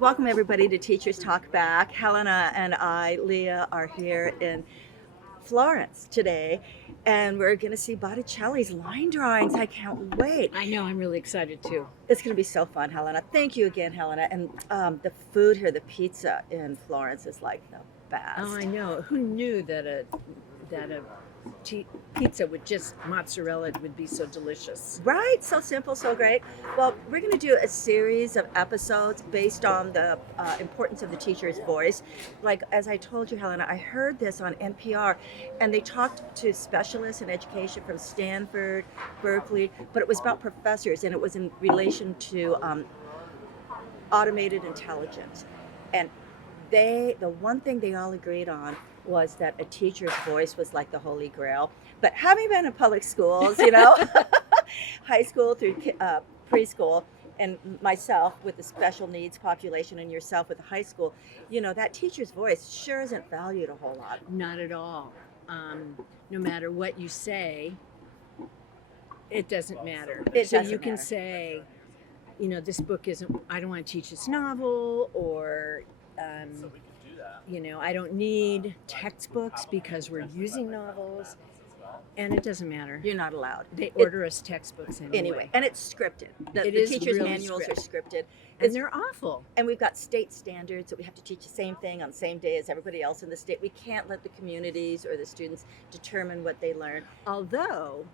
Welcome everybody to Teachers Talk Back. Helena and I, Leah, are here in Florence today, and we're going to see Botticelli's line drawings. I can't wait. I know, I'm really excited too. It's going to be so fun, Helena. Thank you again, Helena. And the food here, the pizza in Florence is like the best. Oh, I know. Who knew that a pizza with just mozzarella would be so delicious? Right? So simple, so great. Well, we're going to do a series of episodes based on the importance of the teacher's voice. Like, as I told you, Helena, I heard this on NPR, and they talked to specialists in education from Stanford, Berkeley, but it was about professors, and it was in relation to automated intelligence. And the one thing they all agreed on was that a teacher's voice was like the holy grail. But having been in public schools, high school through preschool, and myself with the special needs population and yourself with the high school, that teacher's voice sure isn't valued a whole lot. Not at all. No matter what you say, it doesn't matter. So you can say, this book isn't, I don't want to teach this novel, or I don't need textbooks because we're using novels, and it doesn't matter. You're not allowed. They order us textbooks anyway. And it's scripted. The teachers' really manuals are scripted. And they're awful. And we've got state standards that we have to teach the same thing on the same day as everybody else in the state. We can't let the communities or the students determine what they learn. Although,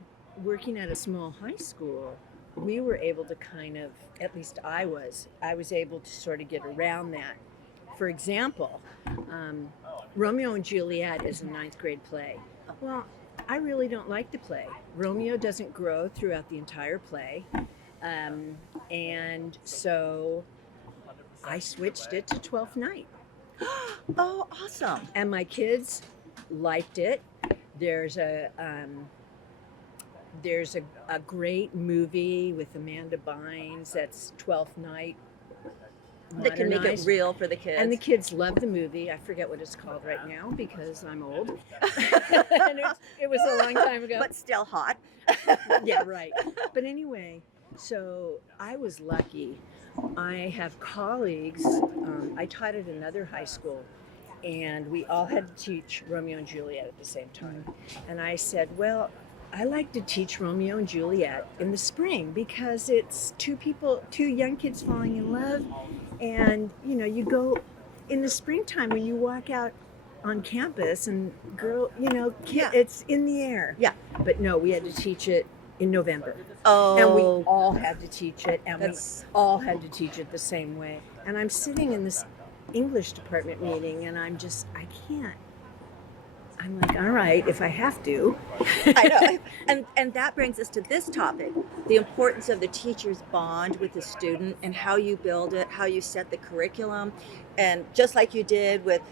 working at a small high school, we were able to kind of, at least I was able to sort of get around that. For example, Romeo and Juliet is a 9th grade play. Well, I really don't like the play. Romeo doesn't grow throughout the entire play. And so I switched it to 12th Night. Oh, awesome. And my kids liked it. There's a great movie with Amanda Bynes that's 12th Night. That can make it real for the kids. And the kids love the movie. I forget what it's called right now because I'm old. And it was a long time ago. But still hot. Yeah, right. But anyway, so I was lucky. I have colleagues. I taught at another high school, and we all had to teach Romeo and Juliet at the same time. And I said, well, I like to teach Romeo and Juliet in the spring because it's two young kids falling in love. And, you go in the springtime when you walk out on campus and it's in the air. Yeah. But no, we had to teach it in November. Oh. And we all had to teach it, and we all had to teach it the same way. And I'm sitting in this English department meeting, and I can't. I'm like, all right, if I have to. I know. And that brings us to this topic, the importance of the teacher's bond with the student and how you build it, how you set the curriculum. And just like you did with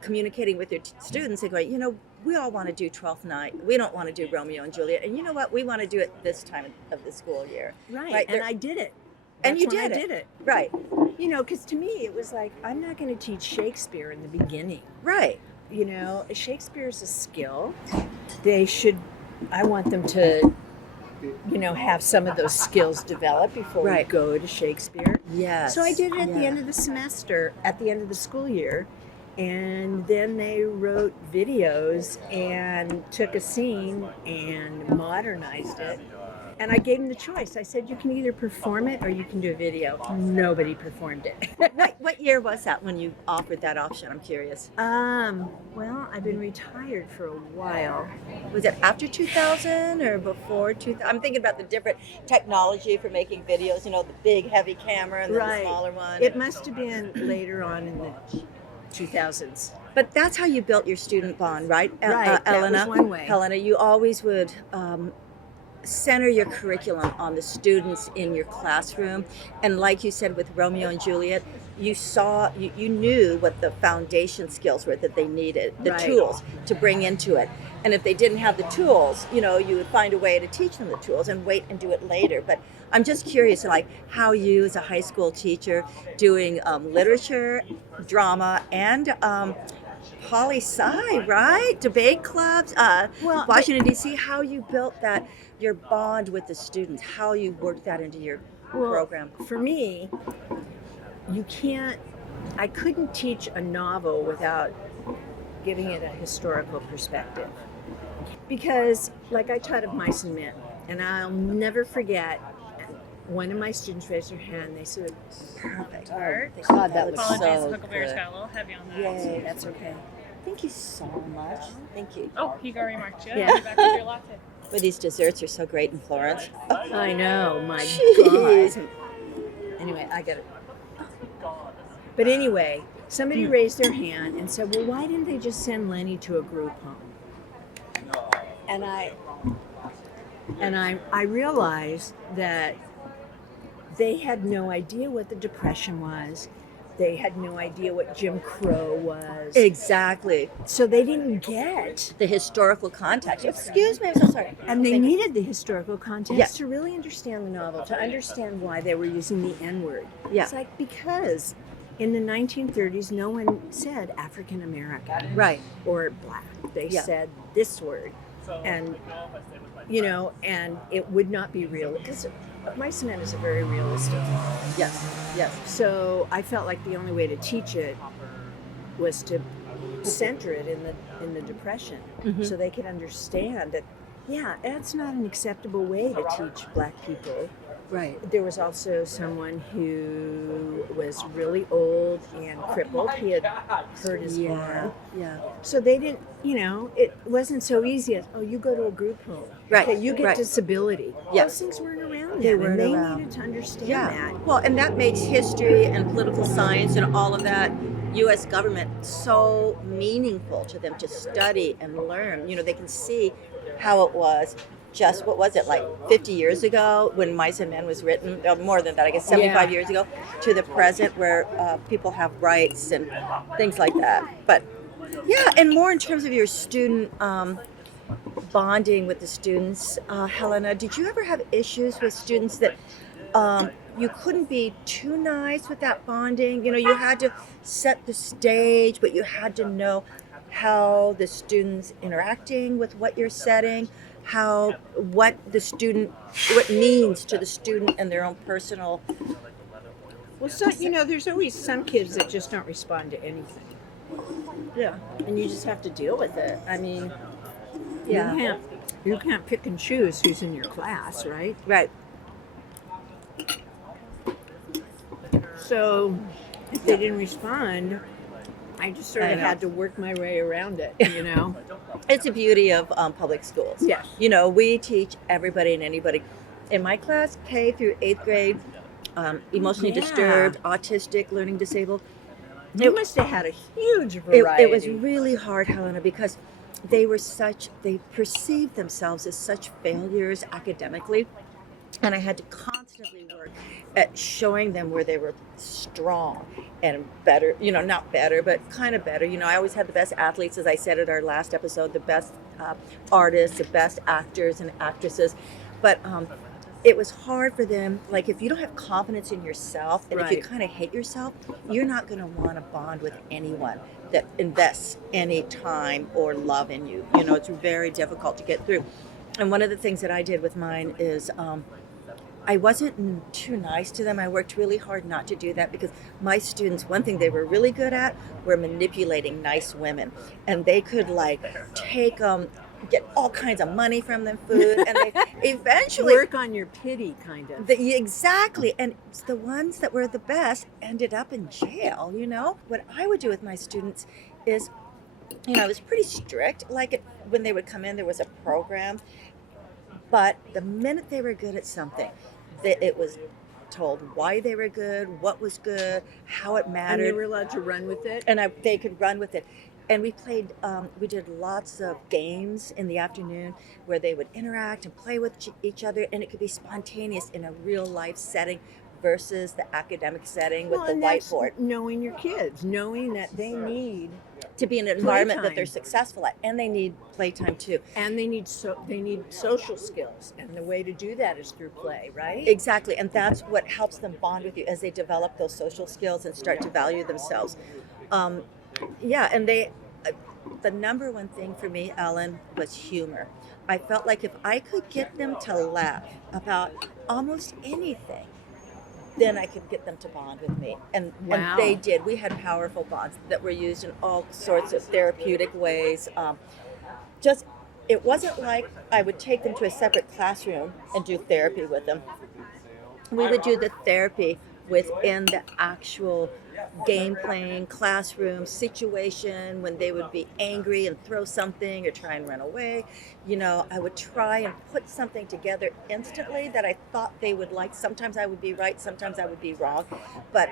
communicating with your students and going, we all want to do 12th Night. We don't want to do Romeo and Juliet. And you know what? We want to do it this time of the school year. Right. And I did it. And you did it. Right. Because to me, it was like, I'm not going to teach Shakespeare in the beginning. Right. Shakespeare's a skill. I want them to, have some of those skills developed before we go to Shakespeare. Yes. So I did it at the end of the semester, at the end of the school year. And then they wrote videos and took a scene and modernized it. And I gave them the choice. I said, you can either perform it or you can do a video. Nobody performed it. What year was that when you offered that option? I'm curious. Well, I've been retired for a while. Was it after 2000 or before 2000? I'm thinking about the different technology for making videos, the big heavy camera and then the smaller one. It must have been later on in the 2000s. But that's how you built your student bond, right? Right, Helena, that was one way. Helena, you always would center your curriculum on the students in your classroom. And like you said with Romeo and Juliet, you knew what the foundation skills were that they needed, the tools to bring into it. And if they didn't have the tools, you would find a way to teach them the tools and wait and do it later. But I'm just curious, like how you as a high school teacher doing literature, drama, and poli-sci, right? Debate clubs, Washington, D.C., how you built that, your bond with the students, how you worked that into your program. For me, you can't, I couldn't teach a novel without giving it a historical perspective. Because, like I taught of Mice and Men, and I'll never forget, one of my students raised their hand. They said, Perfect. Art. God, that was Apologies, so Huckleberry's good. got a little heavy on that. Yay. that's okay. Thank you so much. Thank you. Oh, he got remarked. Yeah. Be back with your latte. Well, these desserts are so great in Florence. I know, my Jeez. God. Anyway, I got it. But anyway, somebody raised their hand and said, well, why didn't they just send Lenny to a group home? And I realized that they had no idea what the Depression was. They had no idea what Jim Crow was. Exactly. So they didn't get. The historical context. Excuse me, I'm so sorry. And they needed the historical context Yeah. to really understand the novel, to understand why they were using the N-word. Yeah. It's like, because in the 1930s, no one said African American Right. or black. They Yeah. said this word. And, you know, and it would not be real. Because Mice and Men is a very realistic novel. Yes. Yes. So I felt like the only way to teach it was to center it in the Depression, so they could understand that, yeah, that's not an acceptable way to teach black people. Right. There was also someone who was really old and crippled. He had hurt his arm. Yeah. So they didn't, you know, it wasn't so easy as, oh, you go to a group home. Right, Okay, you get right. disability. Yeah. Those things weren't around They then, weren't and they around. needed to understand Yeah. that. Well, and that makes history and political science and all of that U.S. government so meaningful to them to study and learn. You know, they can see how it was just, what was it, like 50 years ago when Mice and Men was written, more than that, I guess 75 years ago, to the present where people have rights and things like that. But yeah, and more in terms of your student bonding with the students. Helena, did you ever have issues with students that you couldn't be too nice with that bonding? You know, you had to set the stage, but you had to know how the students interacting with what you're setting, what means to the student and their own personal. Well, so, you know, there's always some kids that just don't respond to anything. Yeah. And you just have to deal with it. I mean, Yeah. you can't pick and choose who's in your class, right? Right. So if they didn't respond, I just sort I of know. had to work my way around it, you know? It's the beauty of public schools. Yes. You know, we teach everybody and anybody. In my class, K through 8th grade, emotionally Yeah. disturbed, autistic, learning disabled. You must have had a huge variety. It was really hard, Helena, because they perceived themselves as such failures academically. And I had to constantly work at showing them where they were strong and better, you know, not better, but kind of better. You know, I always had the best athletes, as I said at our last episode, the best artists, the best actors and actresses. But it was hard for them. Like, if you don't have confidence in yourself, and if you Right. kind of hate yourself, you're not going to want to bond with anyone that invests any time or love in you. You know, it's very difficult to get through. And one of the things that I did with mine is I wasn't too nice to them. I worked really hard not to do that, because my students, one thing they were really good at were manipulating nice women. And they could like take get all kinds of money from them, food, and they eventually work on your pity, kind of. Exactly. And it's the ones that were the best ended up in jail, you know? What I would do with my students is, you know, I was pretty strict. Like, when they would come in, there was a program. But the minute they were good at something, it was told why they were good, what was good, how it mattered. And they were allowed to run with it? And they could run with it. And we did lots of games in the afternoon where they would interact and play with each other, and it could be spontaneous in a real life setting versus the academic setting with the and that's whiteboard. knowing your kids, knowing that they need, To be in an environment that Playtime. they're successful at, and they need playtime too. and they need social skills, and the way to do that is through play, right? Exactly, and that's what helps them bond with you as they develop those social skills and start to value themselves. Yeah, and the number one thing for me, Ellen, was humor. I felt like if I could get them to laugh about almost anything, then I could get them to bond with me. And Wow. they did. We had powerful bonds that were used in all sorts of therapeutic ways. Just, it wasn't like I would take them to a separate classroom and do therapy with them. We would do the therapy within the actual game playing classroom situation when they would be angry and throw something or try and run away. I would try and put something together instantly that I thought they would like. Sometimes I would be right, sometimes I would be wrong, but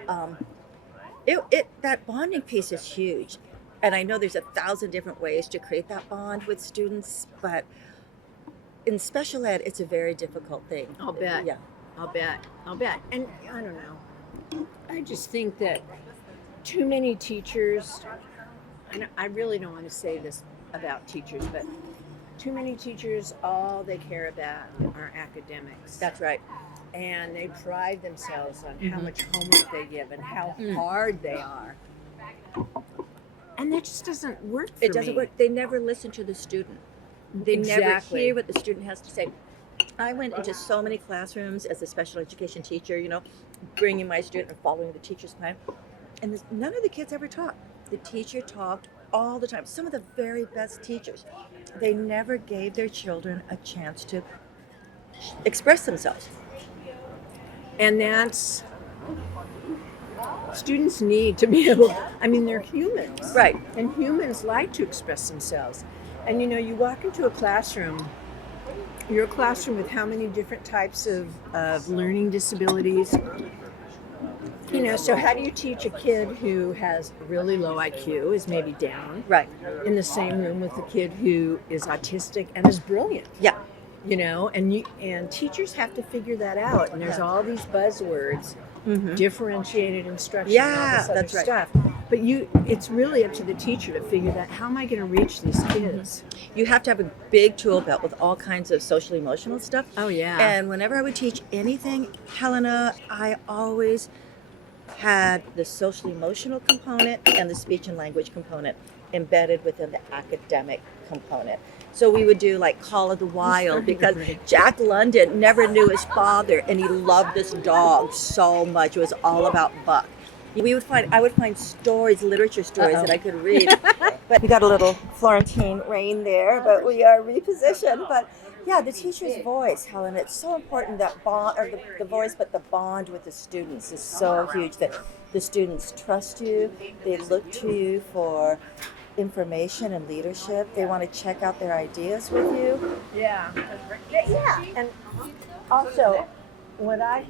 that bonding piece is huge. And I know there's 1,000 different ways to create that bond with students, but in special ed, it's a very difficult thing. I'll bet. Yeah. I'll bet. And I don't know. I just think that too many teachers, and I really don't want to say this about teachers, but too many teachers, all they care about are academics. That's right. And they pride themselves on how Mhm. much homework they give and how hard they are. And that just doesn't work for It doesn't me. work. They never listen to the student. They never Exactly. hear what the student has to say. I went into so many classrooms as a special education teacher, bringing my student and following the teacher's plan. And none of the kids ever talked. The teacher talked all the time. Some of the very best teachers, they never gave their children a chance to express themselves. And that's, students need to be able, they're humans. Right. And humans like to express themselves. And you walk into a classroom, you're a classroom with how many different types of learning disabilities? So how do you teach a kid who has really low IQ, is maybe down, Right. in the same room with a kid who is autistic and is brilliant? Yeah. And teachers have to figure that out. And there's all these buzzwords, Mm-hmm. differentiated instruction, Yeah, and all this other that's right. stuff. But it's really up to the teacher to figure that. How am I going to reach these kids? You have to have a big tool belt with all kinds of social emotional stuff. Oh yeah. And whenever I would teach anything, Helena, I always had the social emotional component and the speech and language component embedded within the academic component. So we would do like Call of the Wild because Jack London never knew his father and he loved this dog so much. It was all about Buck. I would find stories, literature stories that I could read. But we got a little Florentine rain there, but we are repositioned. But yeah, the teacher's voice, Helen, it's so important that bond, or the voice, but the bond with the students is so huge that the students trust you. They look to you for information and leadership. They want to check out their ideas with you. Yeah. And also, what I've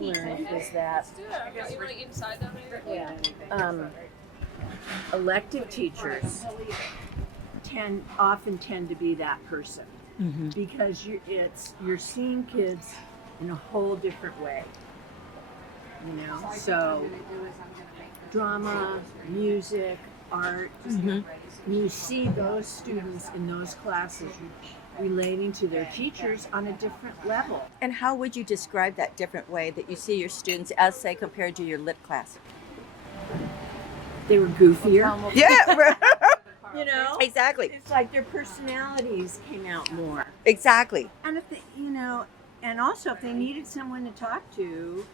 learned is that elective teachers often tend to be that person, because you're seeing kids in a whole different way. So drama, music, art. You see those students in those classes relating to their teachers on a different level. And how would you describe that different way that you see your students as, say, compared to your lit class? They were goofier. Yeah, exactly. It's like their personalities came out more. Exactly. And if they, and also if they needed someone to talk to,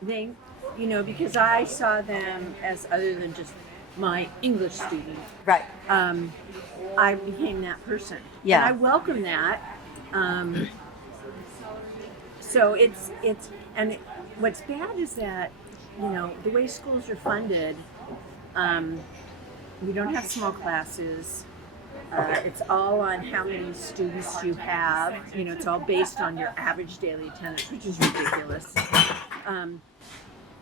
they, because I saw them as other than just my English student, Right. I became that person. Yeah. And I welcome that. So what's bad is that, the way schools are funded, we don't have small classes. It's all on how many students you have. It's all based on your average daily attendance, which is ridiculous.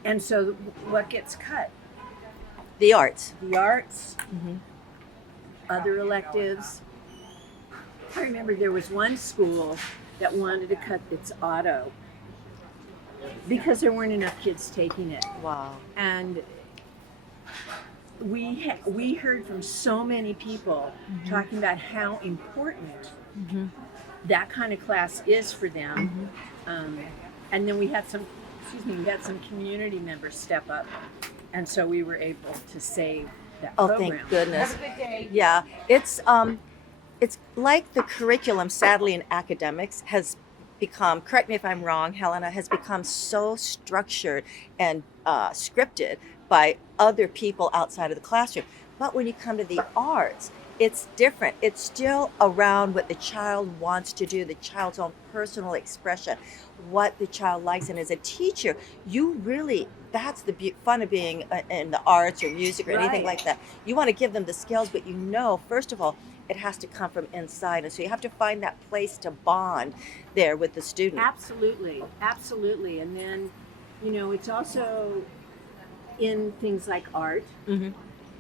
And so what gets cut? The arts. The arts, other electives. I remember there was one school that wanted to cut its auto because there weren't enough kids taking it. Wow. And we heard from so many people talking about how important that kind of class is for them. And then we had some community members step up, and so we were able to save that program. Thank goodness. Have a good day. Yeah, it's like the curriculum, sadly, in academics has become, correct me if I'm wrong, Helena, has become so structured and scripted by other people outside of the classroom. But when you come to the arts, it's different. It's still around what the child wants to do, the child's own personal expression, what the child likes. And as a teacher, you really, that's the fun of being in the arts or music or anything Right. like that. You want to give them the skills, but first of all, it has to come from inside. And so you have to find that place to bond there with the student. Absolutely, absolutely. And then, it's also in things like art. Mm-hmm.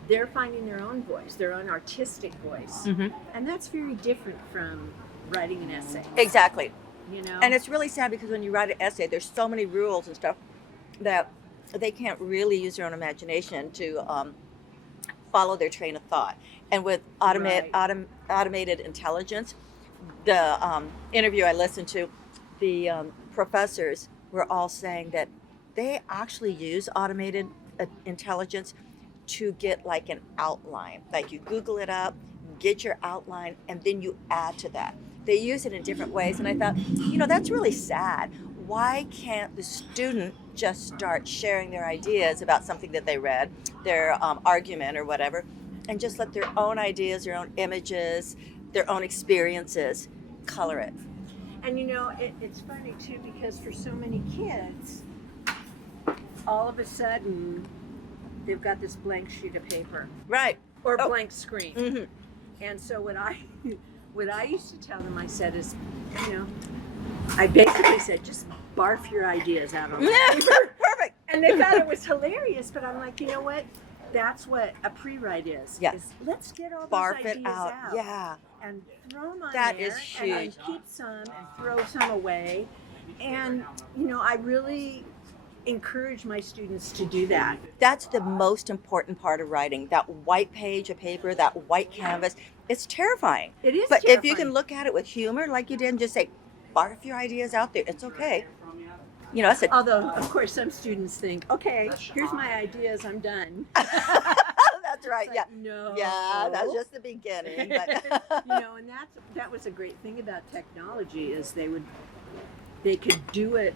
They're finding their own voice, their own artistic voice. Mm-hmm. And that's very different from writing an essay. Exactly. And And it's really sad because when you write an essay, there's so many rules and stuff that they can't really use their own imagination to follow their train of thought. And with Right. automated intelligence, the interview I listened to, the professors were all saying that they actually use automated intelligence to get like an outline. Like you Google it up, get your outline, and then you add to that. They use it in different ways. And I thought, that's really sad. Why can't the student just start sharing their ideas about something that they read, their argument or whatever, and just let their own ideas, their own images, their own experiences color it? And it's funny too, because for so many kids, all of a sudden, they've got this blank sheet of paper Right. or Oh. blank screen. Mm-hmm. And so what I used to tell them, I said is, I basically said, just barf your ideas out on paper. Perfect. And they thought it was hilarious, but I'm like, you know what? That's what a pre-write is. Yes. Is let's get all those Barf ideas it out. Yeah. and throw them on That there, is and then huge. keep some and throw some away. And I really encourage my students to do that. That's the most important part of writing. That white page of paper, that white canvas. It's terrifying. It is But if you terrifying. can look at it with humor, like you did, and just say, barf your ideas out there, it's okay. That's a Although, of course, some students think, okay, here's my ideas, I'm done. That's right. It's Yeah. like, no. Yeah, that's just the beginning. But And that was a great thing about technology is they could do it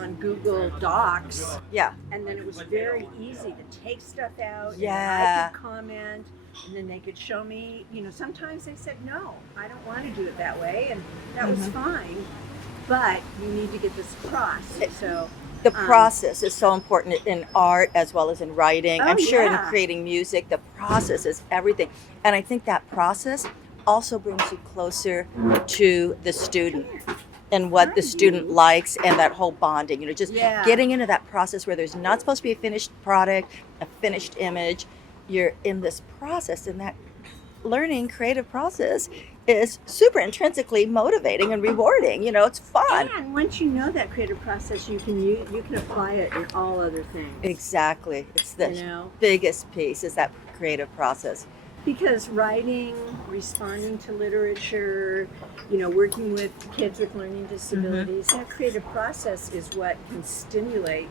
on Google Docs, yeah. and then it was very easy to take stuff out. And Yeah. I could comment, and then they could show me. Sometimes they said, no, I don't want to do it that way, and that was fine. But you need to get this across. So The process is so important in art as well as in writing. Oh, I'm sure in yeah. creating music, the process is everything. And I think that process also brings you closer to the student and what the student likes and that whole bonding. Just Yeah. getting into that process where there's not supposed to be a finished product, a finished image. You're in this process, and that learning creative process is super intrinsically motivating and rewarding. It's fun. And once you know that creative process, you can apply it in all other things. Exactly. It's the You know? biggest piece is that creative process. Because writing, responding to literature, working with kids with learning disabilities, that creative process is what can stimulate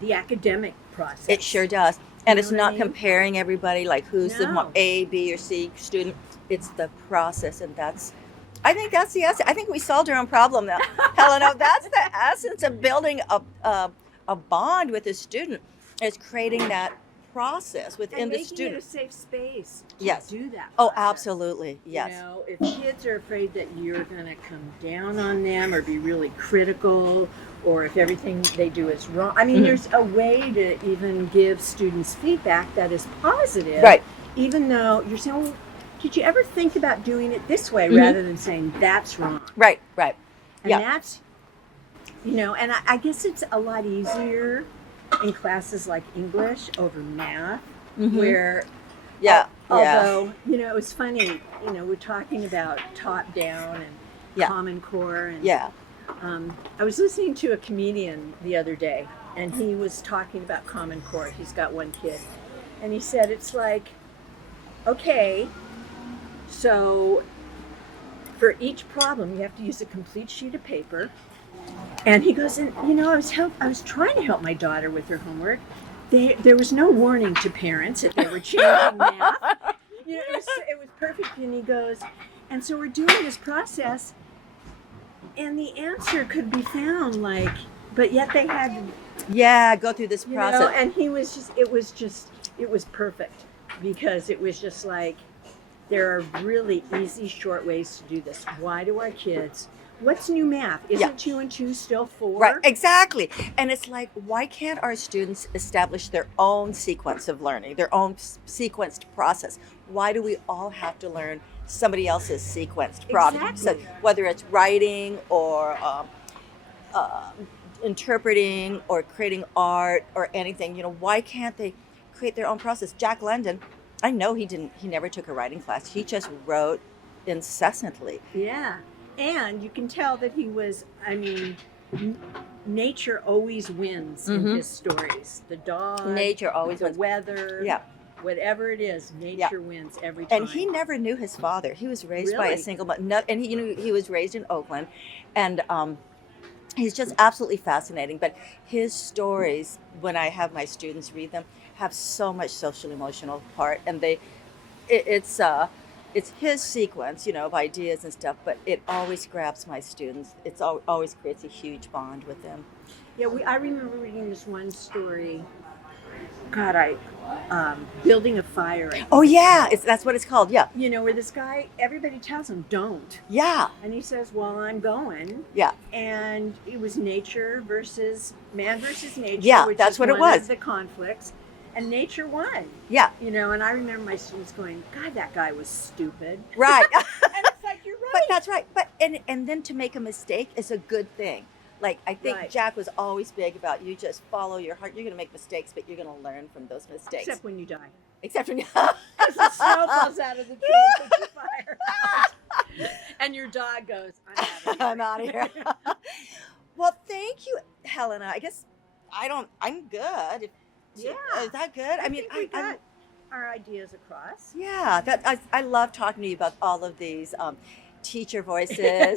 the academic process. It sure does. And it's know what I not mean? comparing everybody like who's the No. A, B, or C student. It's the process, and I think that's the essence. I think we solved our own problem now, Helena. That's the essence of building a bond with a student, is creating that process within and the making student. it a safe space to Yes. do that. Oh, process. absolutely. Yes. If kids are afraid that you're going to come down on them or be really critical, or if everything they do is wrong. I mean, Mhm. there's a way to even give students feedback that is positive. Right. Even though you're saying, well, did you ever think about doing it this way Mhm. rather than saying that's wrong? Right. Right. And Yeah. that's, and I guess it's a lot easier in classes like English over math, Mhm. where Yeah. Yeah. although, it was funny, we're talking about top down and Yeah. Common Core. And Yeah. I was listening to a comedian the other day, and he was talking about Common Core. He's got one kid. And he said, it's like, okay, so for each problem, you have to use a complete sheet of paper. And he goes, and I was trying to help my daughter with her homework. There was no warning to parents if they were changing math. It was perfect. And he goes, and so we're doing this process, and the answer could be found, like, but yet they had to, Yeah, go through this you process. know, and he was just, it was perfect, because it was just like, there are really easy, short ways to do this. Why do our kids, what's new math? Isn't 2 and 2 still 4? Right, exactly. And it's like, why can't our students establish their own sequence of learning, their own sequenced process? Why do we all have to learn somebody else's sequenced process? So Exactly. whether it's writing or uh, interpreting or creating art or anything, why can't they create their own process? Jack London, I know he never took a writing class. He just wrote incessantly. Yeah. And you can tell that he was, I mean, nature always wins in Mhm. his stories. The dog, Nature always the wins. weather, Yeah. whatever it is, nature wins every time. And he never knew his father. He was raised by a Really? single mother, and he was raised in Oakland, and he's just absolutely fascinating. But his stories, when I have my students read them, have so much social emotional part, and it's his sequence, of ideas and stuff. But it always grabs my students. Always creates a huge bond with them. Yeah, I remember reading this one story. God, building a fire. Oh yeah, that's what it's called. Yeah, You know, where this guy, everybody tells him don't, yeah, and he says, "Well, I'm going." yeah. And it was nature versus man versus nature. Yeah, which that's is what it one was. of the conflicts, and nature won. Yeah, You know, and I remember my students going, "God, that guy was stupid." right. And it's like, you're But right. that's right. But and then to make a mistake is a good thing. Like I think Right. Jack was always big about, you just follow your heart. You're going to make mistakes, but you're going to learn from those mistakes. Except when you die. Except when As the snow falls out of the tree and puts your fire out. And your dog goes, I'm out of here. I'm out of here. Well, thank you, Helena. I guess I'm good. Yeah. Is that good? I mean, think we got our ideas across. yeah, I love talking to you about all of these teacher voices,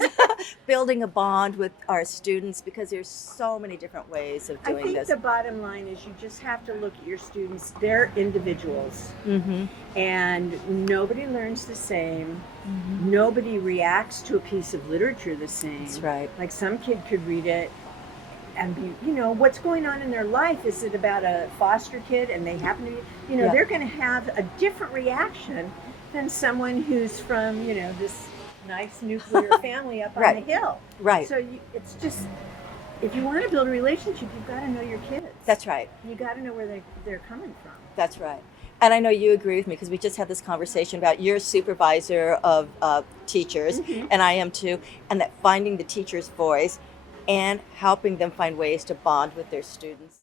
building a bond with our students, because there's so many different ways of I doing think this. the bottom line is you just have to look at your students. They're individuals, Mm-hmm. and nobody learns the same. Nobody reacts to a piece of literature the same. That's right. Like some kid could read it and be, what's going on in their life. Is it about a foster kid and they happen to be, Yeah. they're going to have a different reaction than someone who's from, this nice nuclear family up on Right. the hill. Right. So it's just, if you want to build a relationship, you've got to know your kids. That's right. You got to know where they're coming from. That's right. And I know you agree with me, because we just had this conversation about you're a supervisor of teachers, Mhm. and I am too, and that finding the teacher's voice and helping them find ways to bond with their students.